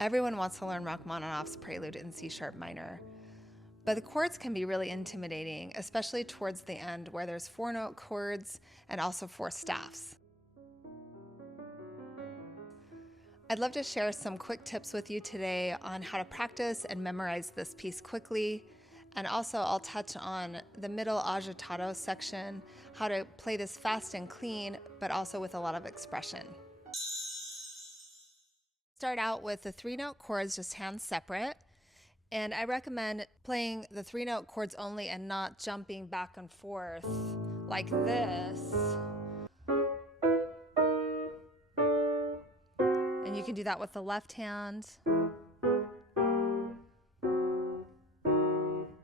Everyone wants to learn Rachmaninoff's Prelude in C sharp minor, but the chords can be really intimidating, especially towards the end where there's 4-note chords and also 4 staffs. I'd love to share some quick tips with you today on how to practice and memorize this piece quickly, and also I'll touch on the middle agitato section, how to play this fast and clean, but also with a lot of expression. Start out with the 3-note chords just hands separate, and I recommend playing the 3-note chords only and not jumping back and forth like this. And you can do that with the left hand.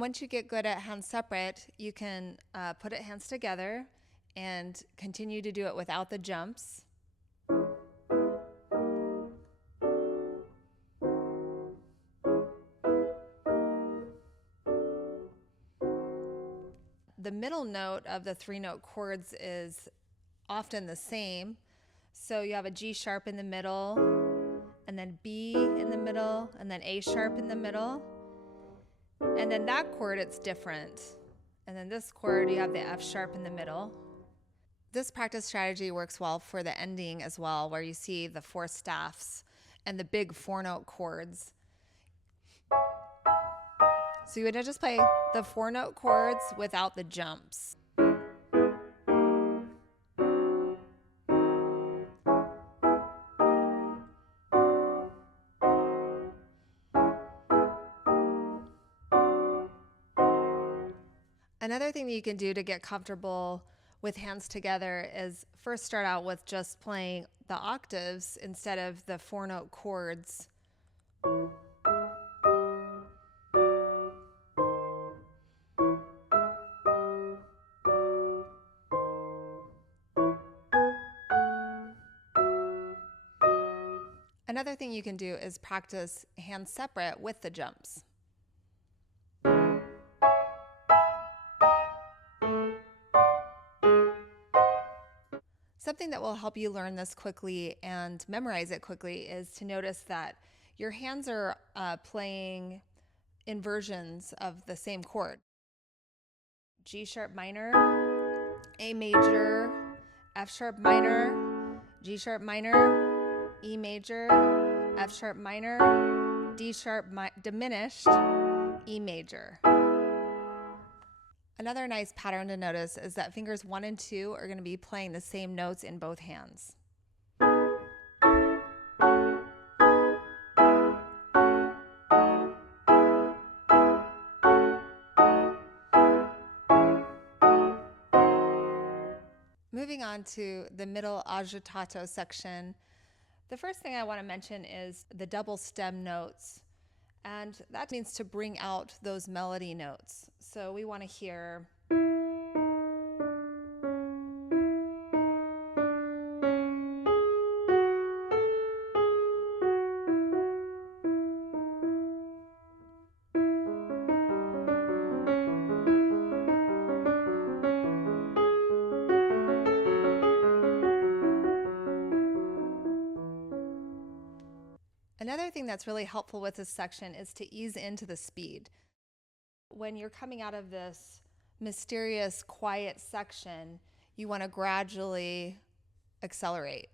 Once you get good at hands separate, you can put it hands together and continue to do it without the jumps. The middle note of the 3-note chords is often the same. So you have a G sharp in the middle, and then B in the middle, and then A sharp in the middle. And then that chord, it's different. And then this chord, you have the F sharp in the middle. This practice strategy works well for the ending as well, where you see the 4 staffs and the big 4-note chords. So you would just play the 4-note chords without the jumps. Another thing that you can do to get comfortable with hands together is first start out with just playing the octaves instead of the 4-note chords. Another thing you can do is practice hands separate with the jumps. Something that will help you learn this quickly and memorize it quickly is to notice that your hands are playing inversions of the same chord. G sharp minor, A major, F sharp minor, G sharp minor, E major, F sharp minor, D sharp diminished, E major. Another nice pattern to notice is that fingers 1 and 2 are going to be playing the same notes in both hands. Moving on to the middle agitato section, the first thing I want to mention is the double stem notes. And that means to bring out those melody notes. So we want to hear Another thing that's really helpful with this section is to ease into the speed. When you're coming out of this mysterious, quiet section, you want to gradually accelerate.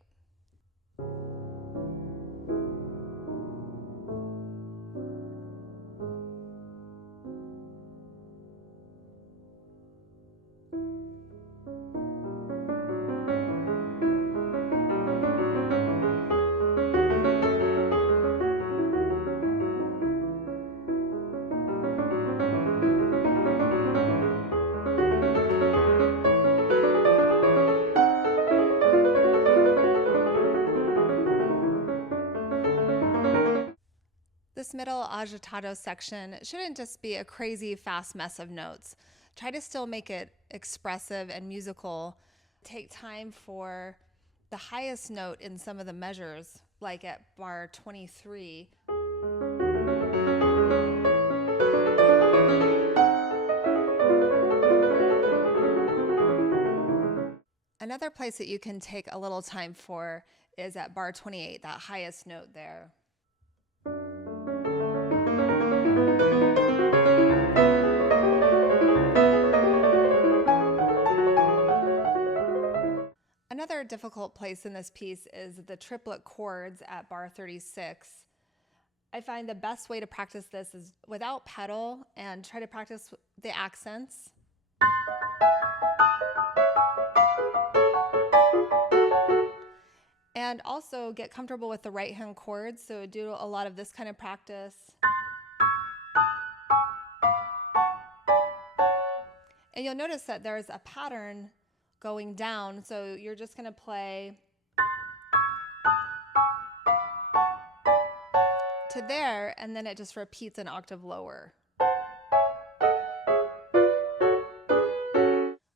This middle agitato section shouldn't just be a crazy fast mess of notes. Try to still make it expressive and musical. Take time for the highest note in some of the measures, like at bar 23. Another place that you can take a little time for is at bar 28, that highest note there. difficult place in this piece is the triplet chords at bar 36. I find the best way to practice this is without pedal and try to practice the accents. And also get comfortable with the right hand chords, so do a lot of this kind of practice. And you'll notice that there's a pattern going down, so you're just going to play to there, and then it just repeats an octave lower.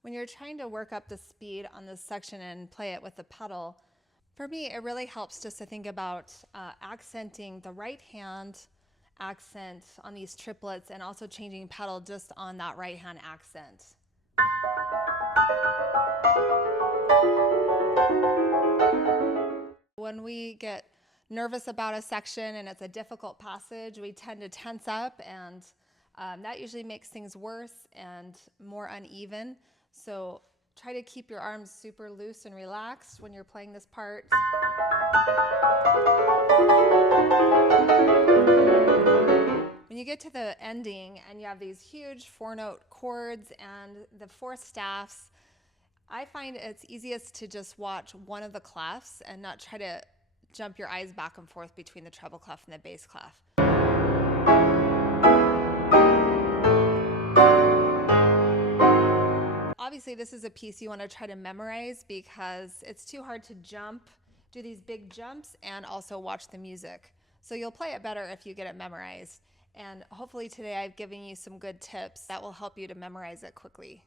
When you're trying to work up the speed on this section and play it with the pedal, for me, it really helps just to think about accenting the right hand accent on these triplets and also changing pedal just on that right hand accent. When we get nervous about a section and it's a difficult passage, we tend to tense up, and that usually makes things worse and more uneven. So try to keep your arms super loose and relaxed when you're playing this part. When you get to the ending and you have these huge 4-note chords and the 4 staffs, I find it's easiest to just watch one of the clefs and not try to jump your eyes back and forth between the treble clef and the bass clef. Obviously, this is a piece you want to try to memorize because it's too hard to do these big jumps and also watch the music. So you'll play it better if you get it memorized. And hopefully today I've given you some good tips that will help you to memorize it quickly.